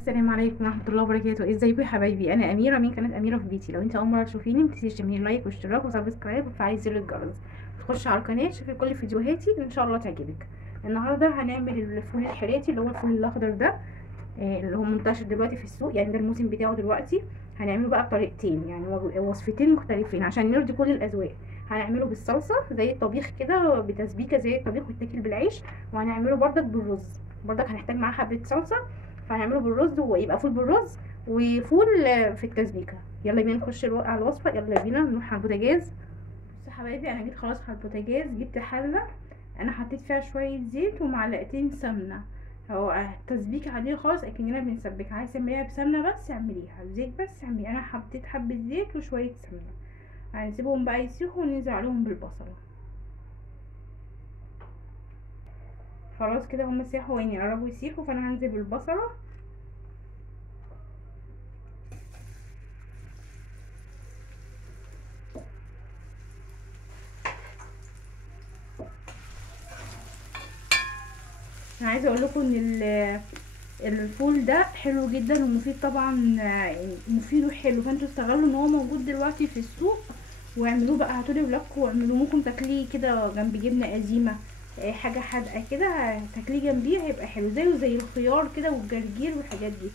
السلام عليكم ورحمة الله وبركاته. ازيكم يا حبايبي؟ انا اميرة من قناة اميرة في بيتي. لو انت اول مرة تشوفيني متنسيش تعملي لايك واشتراك وسبسكرايب وتفعلي زر الجرس، تخش على القناة تشوفي كل فيديوهاتي ان شاء الله تعجبك. النهاردة هنعمل الفول الحراتي اللي هو الفول الاخضر ده، اللي هو منتشر دلوقتي في السوق، يعني ده الموسم بتاعه دلوقتي. هنعمله بقى بطريقتين، يعني وصفتين مختلفين عشان نرضي كل الاذواق. هنعمله بالصلصة زي الطبيخ كده، بتسبيكة زي الطبيخ ويتاكل بالعيش، وهنعمله بردك بالرز. بردك هنحتاج معاه حبة صلصة، فهنعمله بالرز ويبقى فول بالرز وفول في التسبيكه. يلا بينا نخش على الوصفه، يلا بينا نروح على البوتاجاز. بصوا يا حبايبي، انا جيت خلاص على البوتاجاز، جبت حله انا حطيت فيها شويه زيت ومعلقتين سمنه. هو تسبيكه عاديه خالص اكننا بنسبك، عايزه تعمليها بسمنه بس اعمليها، زيت بس اعملي. انا حطيت حبه زيت وشويه سمنه، هنسيبهم بقى يسيحوا وننزل عليهم بالبصله. خلاص كده هما سيحوا، يعني قربوا يسيحوا، فانا هنزل بالبصله. انا عايزه اقول لكم ان الفول ده حلو جدا ومفيد طبعا، يعني مفيد وحلو، فانتوا استغلوا ان هو موجود دلوقتي في السوق واعملوه بقى. هاتولي ولادكم واعملوه، ممكن تاكليه كده جنب جبنه قديمه، حاجه حادقه كده تاكليه جنبيه، هيبقى حلو زيه زي الخيار كده والجرجير والحاجات دي.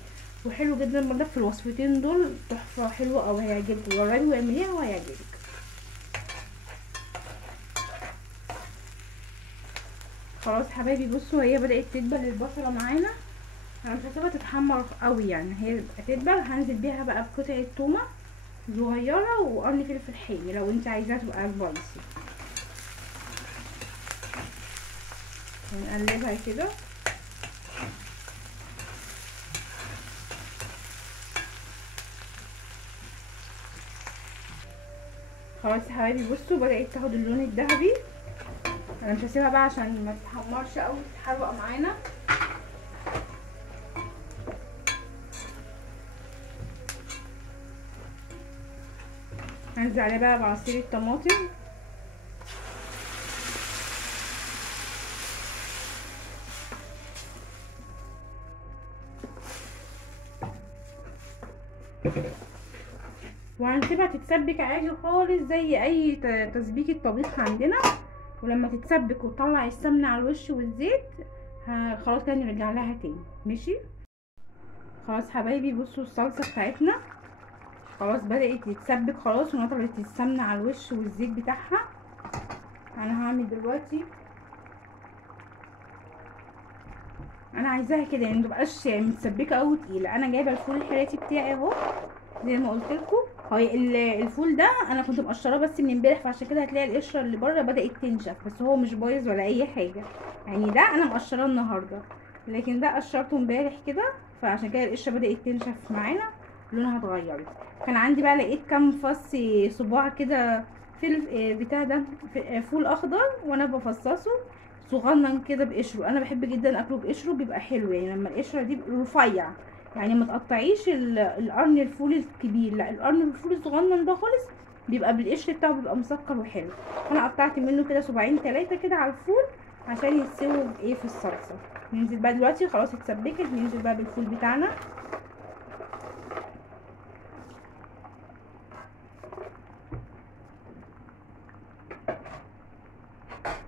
وحلو جدا برضك في الوصفتين دول، تحفه حلوه او هيعجبك. جربي واعمليها وهيعجبك. خلاص حبايبي، بصوا هي بدات تدبل البصله معانا. انا مش هسيبها تتحمر قوي، يعني هي تدبل. هنزل بيها بقى بقطعه تومه صغيره وقرن فلفل حامي لو انت عايزاها تبقى سبايسي. ونقلبها كده. خلاص يا حبايبي، بصوا بدات تاخد اللون الذهبي. انا مش هسيبها بقى عشان ما تتحمرش قوي تتحرق معانا. هنزل عليها بقى بعصير الطماطم. وهنسيبها تتسبك عادي خالص زي اي تسبيكه طبيخ عندنا. ولما تتسبك وتطلع السمنه على الوش والزيت، خلاص كده نرجع لها تاني. ماشي. خلاص حبايبي، بصوا الصلصه بتاعتنا خلاص بدات تتسبك خلاص، ونطرت السمنه على الوش والزيت بتاعها. انا هعمل دلوقتي، انا عايزاها كده يعني متبقاش متسبكه قوي تقيله. انا جايبه الفول الحراتي بتاعي اهو، زي ما قلت لكم. هو الفول ده انا كنت مقشراه بس من امبارح، فعشان كده هتلاقي القشره اللي بره بدات تنشف، بس هو مش بايظ ولا اي حاجه. يعني ده انا مقشراه النهارده، لكن ده قشرته امبارح كده، فعشان كده القشره بدات تنشف معانا، لونها اتغيرت. كان عندي بقى لقيت كام فص صباع كده في بتاع ده، فول اخضر، وانا بفصصه صغنن كده بقشره. انا بحب جدا اكله بقشره، بيبقى حلو يعني لما القشره دي رفيع. يعني ما تقطعيش القرن الفول الكبير، لا القرن الفول الصغنن ده خالص بيبقى بالقشر بتاعه، بيبقى مسكر وحلو. انا قطعت منه كده صباعين 3 كده على الفول عشان يستووا بايه في الصلصه. ننزل بقى دلوقتي خلاص اتسبكت، ننزل بقى بالفول بتاعنا.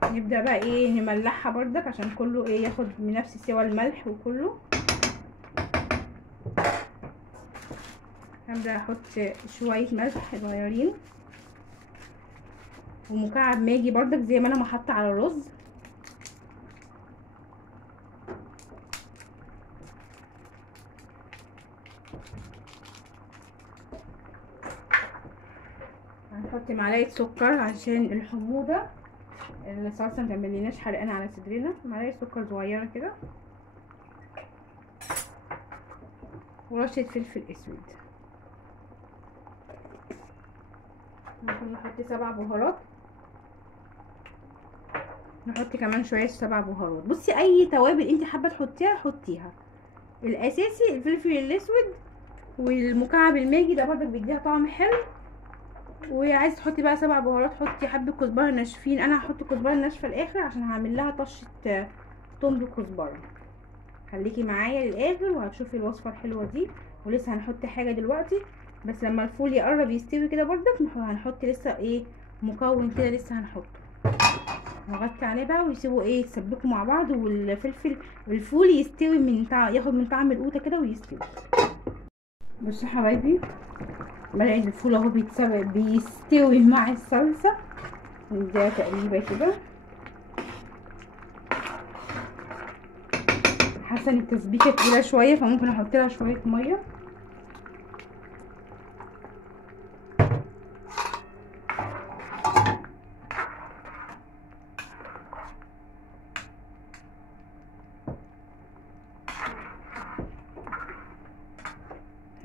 نبدا بقى ايه نملحها بردك عشان كله ايه ياخد من نفس سوى الملح وكله. هبدا احط شويه ملح صغيرين، ومكعب ماجي بردك زي ما انا ما حاطه على الرز. هنحط معلقه سكر عشان الحموضه، الصلصه متعملناش حرقانه على صدرنا. معلقه سكر صغيره كده، ورشه فلفل اسود. ممكن نحط 7 بهارات، نحط كمان شويه 7 بهارات. بصي اي توابل انت حابه تحطيها حطيها، الاساسي الفلفل الاسود والمكعب الماجي ده برضك بيديها طعم حلو. وعايز تحطي بقى 7 بهارات حطي حبه كزبره ناشفين. انا هحط كزبره ناشفه الاخر عشان هعمل لها طشه توم بكزبره. خليكي معايا للاخر وهتشوفي الوصفه الحلوه دي. ولسه هنحط حاجه دلوقتي، بس لما الفول يقرب يستوي كده برضك هنحط لسه ايه مكون كده لسه هنحطه. نغطي عليه بقى ويسيبوا ايه يتسبكوا مع بعض، والفلفل الفول يستوي من ياخد من طعم القوطه كده ويستوي. بصوا حبايبي، بدأ الفول اهو بيستوي مع الصلصه. نديها تقليبه كده. حاسه ان التسبيكه تقيله شويه فممكن احط لها شويه ميه.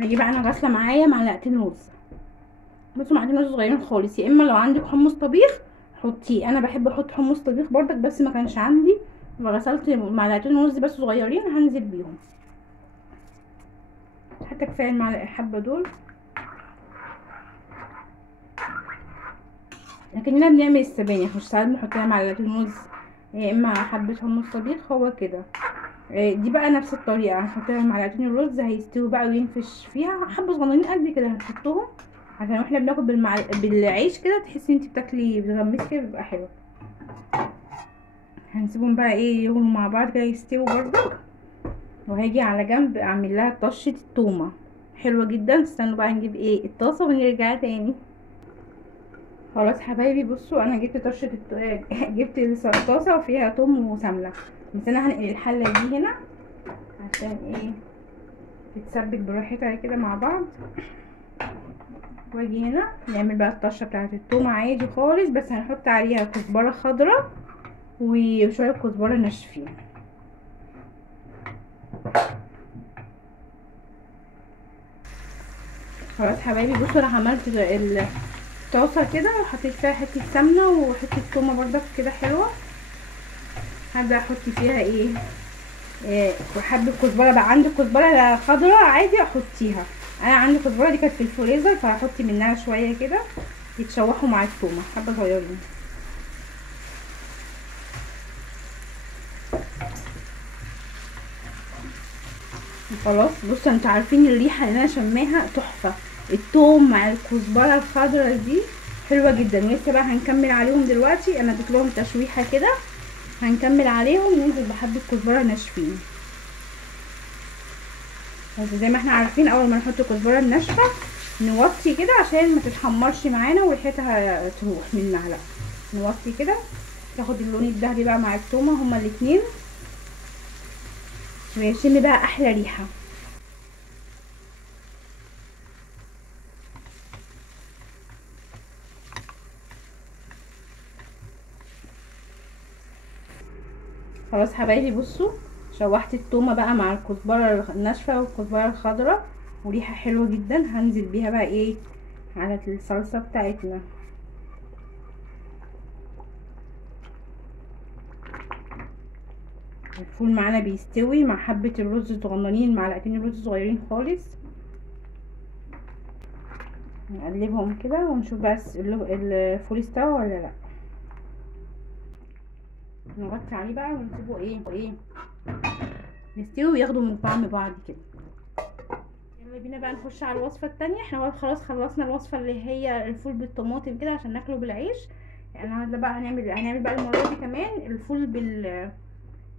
هجيب انا غاسله معايا معلقتين رز. بصوا معلقتين رز صغيرين خالص، يا اما لو عندك حمص طبيخ حطيه. انا بحب احط حمص طبيخ برضك بس ما كانش عندي، فغسلت معلقتين رز بس صغيرين هنزل بيهم. حتى كفايه المعلقه حبه دول. لكننا بنعمل السبانخ مش ساعات بنحط لها معلقتين رز يا اما حبه حمص طبيخ، هو كده. دي بقى نفس الطريقه، هنحط لها معلقتين الرز هيستوي بقى وينفش فيها حبه صغننين قد كده هنحطهم عشان واحنا بناكل بالعيش كده تحسي انتي بتاكلي بتغمسي كده بيبقى حلو. هنسيبهم بقى ايه يغلوا مع بعض كده يستووا برضك. وهاجي على جنب اعمل لها طشه التومه حلوه جدا. استنوا بقى نجيب ايه الطاسه ونرجع تاني. خلاص حبايبي بصوا انا جبت طشه جبت الطاسه وفيها توم وسمنه، بس انا هنقل الحله دي هنا عشان ايه تتسبك براحتها كده مع بعض. واجي هنا نعمل بقى الطشه بتاعت التومه عادي خالص، بس هنحط عليها كزبره خضراء وشويه كزبره ناشفين. خلاص حبايبي بصوا انا عملت الطاسه كده وحطيت فيها حته سمنه وحته تومه برضك كده حلوه. هبدا احط فيها ايه وحبه كزبره بقى. عندك كزبره خضراء عادي احطيها، انا عندي كزبره دي كانت في الفريزر فهحط منها شويه كده يتشوحوا مع التومه حبه صغيرين. خلاص بصوا انتوا عارفين الريحه اللي انا شماها تحفه، التوم مع الكزبره الخضراء دي حلوه جدا. ولسه بقى هنكمل عليهم دلوقتي، انا اديت لهم تشويحه كده هنكمل عليهم ننزل بحبه كزبره ناشفين. زي ما احنا عارفين اول ما نحط الكزبره الناشفه نوطي كده عشان ما تتحمرش معانا وريحتها تروح من المعلقه. نوطي كده تاخد اللون الذهبي بقى مع التومه هما الاتنين ويشم بقى احلى ريحه. خلاص حبايبي بصوا شوحت التومه بقى مع الكزبره الناشفه والكزبره الخضراء وريحه حلوه جدا. هنزل بيها بقى ايه على الصلصه بتاعتنا. الفول معانا بيستوي مع حبه الرز صغننين، معلقتين الرز صغيرين خالص. نقلبهم كده ونشوف بس الفول استوى ولا لا. نغطي عليه بقى ونسيبه ايه يستوي وياخدوا من طعم بعض كده. يلا بينا بقى نخش على الوصفه التانية. احنا خلاص خلصنا الوصفه اللي هي الفول بالطماطم كده عشان ناكله بالعيش. يعني بقى هنعمل بقى المره دي كمان الفول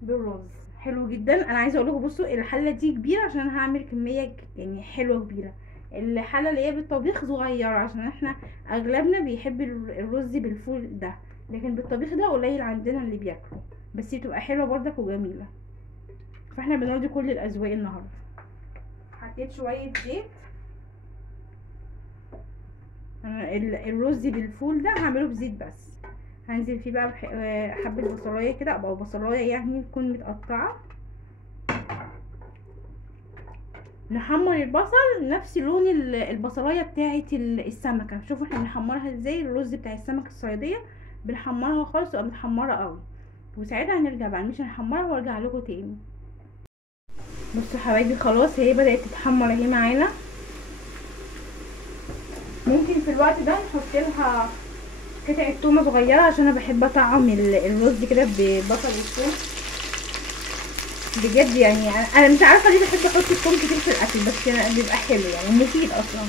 بالرز حلو جدا. انا عايزه اقول لكم بصوا الحله دي كبيره عشان انا هعمل كميه يعني حلوه كبيره. الحله اللي هي بالطبيخ صغيره عشان احنا اغلبنا بيحب الرز بالفول ده، لكن بالطبيخ ده قليل عندنا اللي بياكله، بس بتبقى حلوه برضك وجميله. فاحنا بنرضي كل الاذواق النهارده. حطيت شويه زيت. الرز بالفول ده هعمله بزيت بس. هنزل فيه بقى حبه بصلايه كده او بصلايه يعني تكون متقطعه. نحمر البصل نفس لون البصلايه بتاعه السمكه. شوفوا احنا بنحمرها ازاي. الرز بتاع السمكه الصياديه بنحمرها خالص تبقى متحمره قوي، وساعتها هنرجع بقى مش هنحمرها وارجع لكم تاني. بصوا حبايبي خلاص هي بدات تتحمر اهي معانا. ممكن في الوقت ده نحط لها قطعه تومه صغيره عشان انا بحب اطعم الرز كده ببصل والثوم. بجد يعني انا مش عارفه ليه بحب احط الثوم كتير في الاكل، بس بيبقى حلو يعني مفيد اصلا.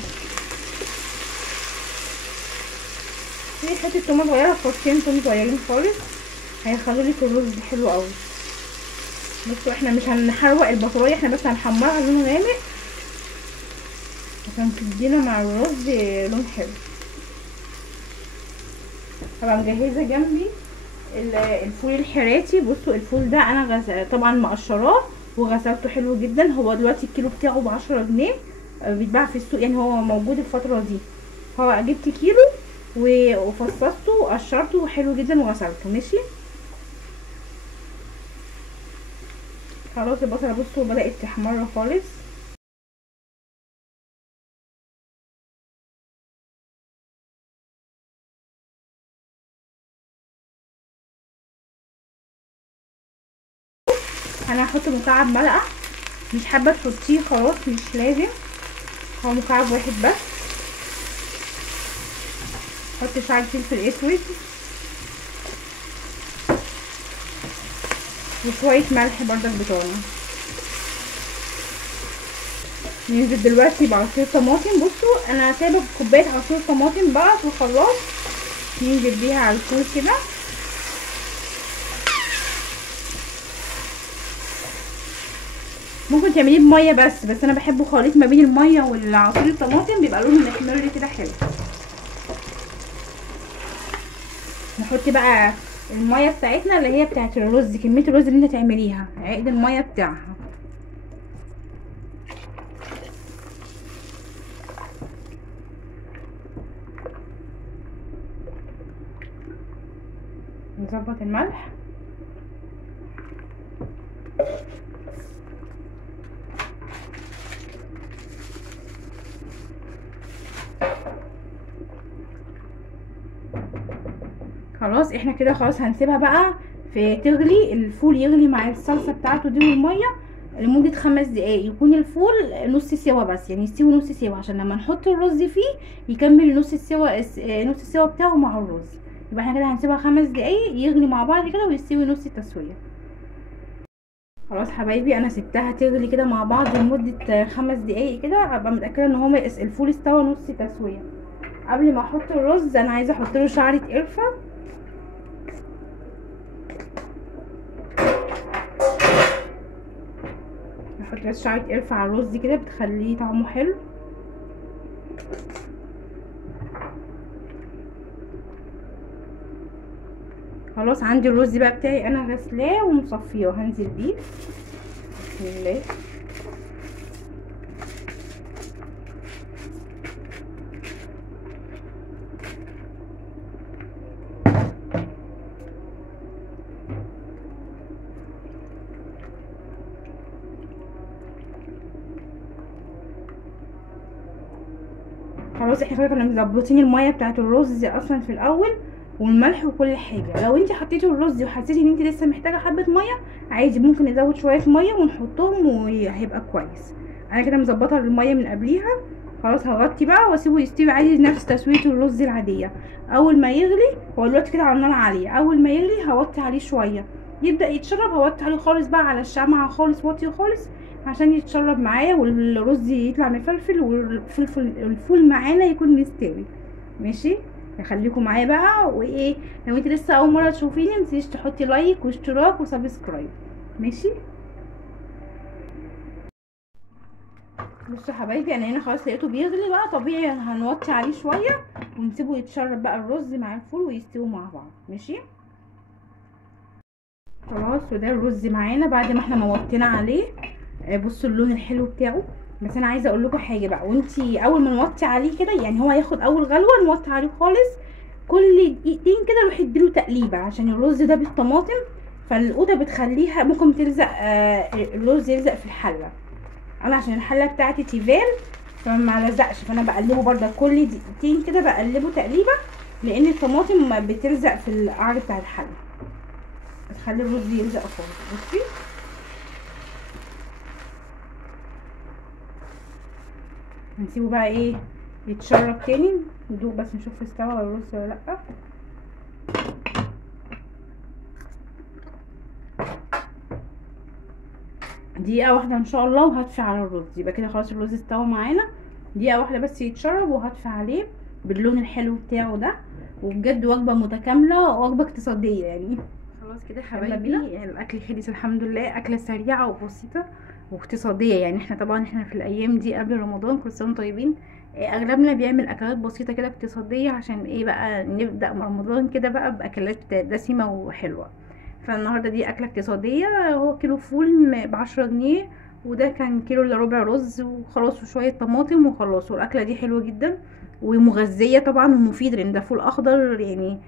في حته تومه صغيره، فصين توم صغيرين خالص هيخلوا لك الرز حلو قوي. بصوا احنا مش هنحروق البصلايه، احنا بس هنحمرها لون غامق عشان تدينا مع الرز لون حلو. طبعا مجهزه جنبي الفول الحراتي. بصوا الفول ده انا طبعا مقشراه وغسلته حلو جدا. هو دلوقتي الكيلو بتاعه ب10 جنيه، بيتباع في السوق يعني، هو موجود الفتره دي. هو جبت كيلو وفصصته وقشرته حلو جدا وغسلته. ماشي خلاص. البصله بصوا بدات تحمر خالص. انا هحط مكعب ملقه، مش حابه تحطيه خلاص مش لازم، هو مكعب واحد بس. حط شعر فلفل اسود وشويه ملح بردك بتوعنا. ننزل دلوقتي بعصير طماطم. بصوا انا سايبه كوبايه عصير طماطم بقى في الخلاط، ننزل بيها على الفول كده. ممكن تعمليه بميه بس انا بحبه خليط ما بين الميه والعصير الطماطم، بيبقى لونه محمر كده حلو. نحط بقى الميه بتاعتنا اللي هي بتاعت الرز، كميه الرز اللي انت تعمليها عقد الميه بتاعها. نظبط الملح. خلاص احنا كده خلاص هنسيبها بقى في تغلي، الفول يغلي مع الصلصه بتاعته دي والميه لمده 5 دقايق، يكون الفول نص سوا بس، يعني يستوي نص سوا عشان لما نحط الرز فيه يكمل نص السوا، نص السوا بتاعه مع الرز. يبقى احنا كده هنسيبها 5 دقايق يغلي مع بعض كده ويستوي نص التسويه. خلاص حبايبي انا سبتها تغلي كده مع بعض لمده 5 دقايق كده، ابقى متاكده ان هو الفول استوى نص تسويه. قبل ما احط الرز انا عايزه احط له شعره قرفه. نحط بس شعره قرفه على الرز كده بتخليه طعمه حلو. خلاص عندي الرز بقى بتاعي انا غسلاه ومصفيه وهنزل بيه. بسم الله. خلاص احنا كده كنا مظبطين الميه بتاعه الرز اصلا في الاول والملح وكل حاجه. لو انت حطيتي الرز وحسيتي ان انت لسه محتاجه حبه ميه عادي ممكن نزود شويه ميه ونحطهم وهيبقى كويس. انا كده مظبطه الميه من قبليها. خلاص هغطي بقى واسيبه يستوي عادي نفس تسويه الرز العاديه. اول ما يغلي هو دلوقتي كده على نار عاليه، اول ما يغلي هوطي عليه شويه يبدا يتشرب، هوطي عليه خالص بقى على الشمعة خالص واطيه خالص عشان يتشرب معايا والرز يطلع مفلفل والفول معانا يكون مستوي. ماشي خليكم معايا بقى. وايه لو انت لسه اول مره تشوفيني متنسيش تحطي لايك واشتراك وسبسكرايب. ماشي بصوا حبايبي انا هنا خلاص لقيته بيغلي بقى، طبيعي هنوطي عليه شويه ونسيبه يتشرب بقى الرز مع الفول ويستووا مع بعض. ماشي خلاص. وده الرز معانا بعد ما احنا موطينا عليه. بصوا اللون الحلو بتاعه. بس انا عايزه اقول لكم حاجه بقى، وانتي اول ما نوطي عليه كده يعني هو هياخد اول غلوه نوطي عليه خالص، كل دقيقتين كده روحي اديله تقليبه عشان الرز ده بالطماطم فالقوطه بتخليها ممكن تلزق، الرز يلزق في الحله. انا عشان الحله بتاعتي تيفال فما لزقش، فانا بقلبه برده كل دقيقتين كده بقلبه تقليبه لان الطماطم بتلزق في القعر بتاع الحله، بتخلي الرز يلزق خالص. بصي هنسيبه بقى ايه يتشرب تاني ندوق بس نشوف استوى الرز ولا لا. دقيقه واحده ان شاء الله وهطفي على الرز. يبقى كده خلاص الرز استوى معانا. دقيقه واحده بس يتشرب وهطفي عليه باللون الحلو بتاعه ده. وبجد وجبه متكامله، وجبه اقتصاديه يعني. خلاص كده يا حبايبي الاكل خلص الحمد لله. اكله سريعه وبسيطه واقتصاديه يعني. احنا طبعا في الايام دي قبل رمضان، كل سنه طيبين. اغلبنا بيعمل اكلات بسيطه كده اقتصاديه، عشان ايه بقى نبدا رمضان كده بقى باكلات دسمه وحلوه. فالنهارده دي اكله اقتصاديه. هو كيلو فول ب10 جنيه، وده كان كيلو الا ربع رز وخلاص، وشويه طماطم وخلاص. والاكله دي حلوه جدا ومغذيه طبعا ومفيده، لان ده فول اخضر يعني.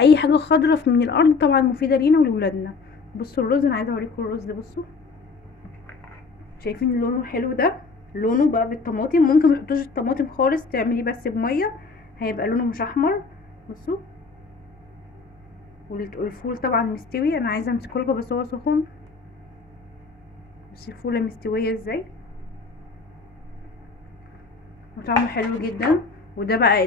اي حاجه خضراء من الارض طبعا مفيده لينا ولولادنا. بصوا الرز، انا عايزه اوريكم الرز ده. بصوا شايفين لونه حلو ده؟ لونه بقى بالطماطم. ممكن متحطوش الطماطم خالص، تعمليه بس بميه هيبقى لونه مش احمر. بصوا. والفول طبعا مستوي. انا عايزه امسكه لكم بس هو سخن. بس الفوله مستويه ازاي، وطعمه حلو جدا. وده بقى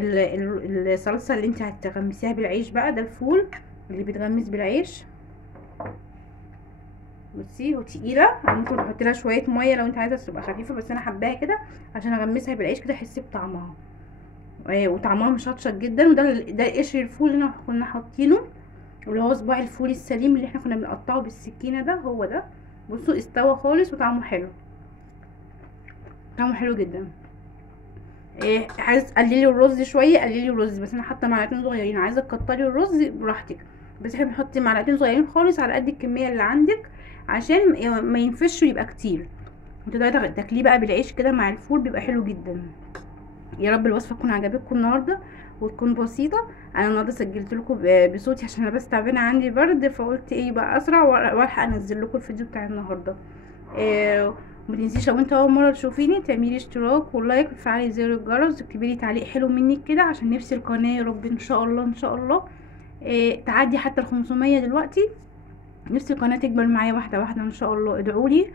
الصلصه اللي انت هتغمسيها بالعيش بقى. ده الفول اللي بيتغمس بالعيش. بصي وتقيله، ممكن تحطي لها شويه ميه لو انت عايزه تبقى خفيفه، بس انا حباها كده عشان اغمسها بالعيش كده احس بطعمها. وطعمها مشطشط جدا. وده قشر الفول اللي كنا حاطينه، واللي هو صباع الفول السليم اللي احنا كنا بنقطعه بالسكينه ده، هو ده. بصوا استوى خالص وطعمه حلو. طعمه حلو جدا. عايز تقللي الرز شويه قللي الرز، بس انا حاطه معلقتين صغيرين. عايزه تكتري الرز براحتك، بس احنا بنحط معلقتين صغيرين خالص على قد الكميه اللي عندك، عشان ما ينفش ويبقى كتير. وتقدري تاكليه بقى بالعيش كده مع الفول، بيبقى حلو جدا. يا رب الوصفه تكون عجبتكم النهارده وتكون بسيطه. انا النهارده سجلت لكم بصوتي عشان انا بس تعبانه عندي برد، فقلت ايه بقى اسرع والحق انزل لكم الفيديو بتاع النهارده. ما تنسيش لو انت اول مره تشوفيني تعملي اشتراك ولايك وتفعلي زر الجرس وتكتبي لي تعليق حلو منك كده، عشان نفسي القناه يا رب ان شاء الله ان شاء الله تعدي حتى ال500 دلوقتي. نفسي القناه تكبر معايا واحده واحده ان شاء الله. ادعولي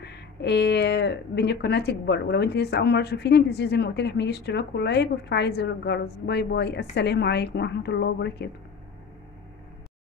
بان القناه تكبر. ولو انت لسه اول مره تشوفيني ما تنسيش زي ما قلت لك اعملي اشتراك ولايك وتفعلي زر الجرس. باي باي، السلام عليكم ورحمه الله وبركاته.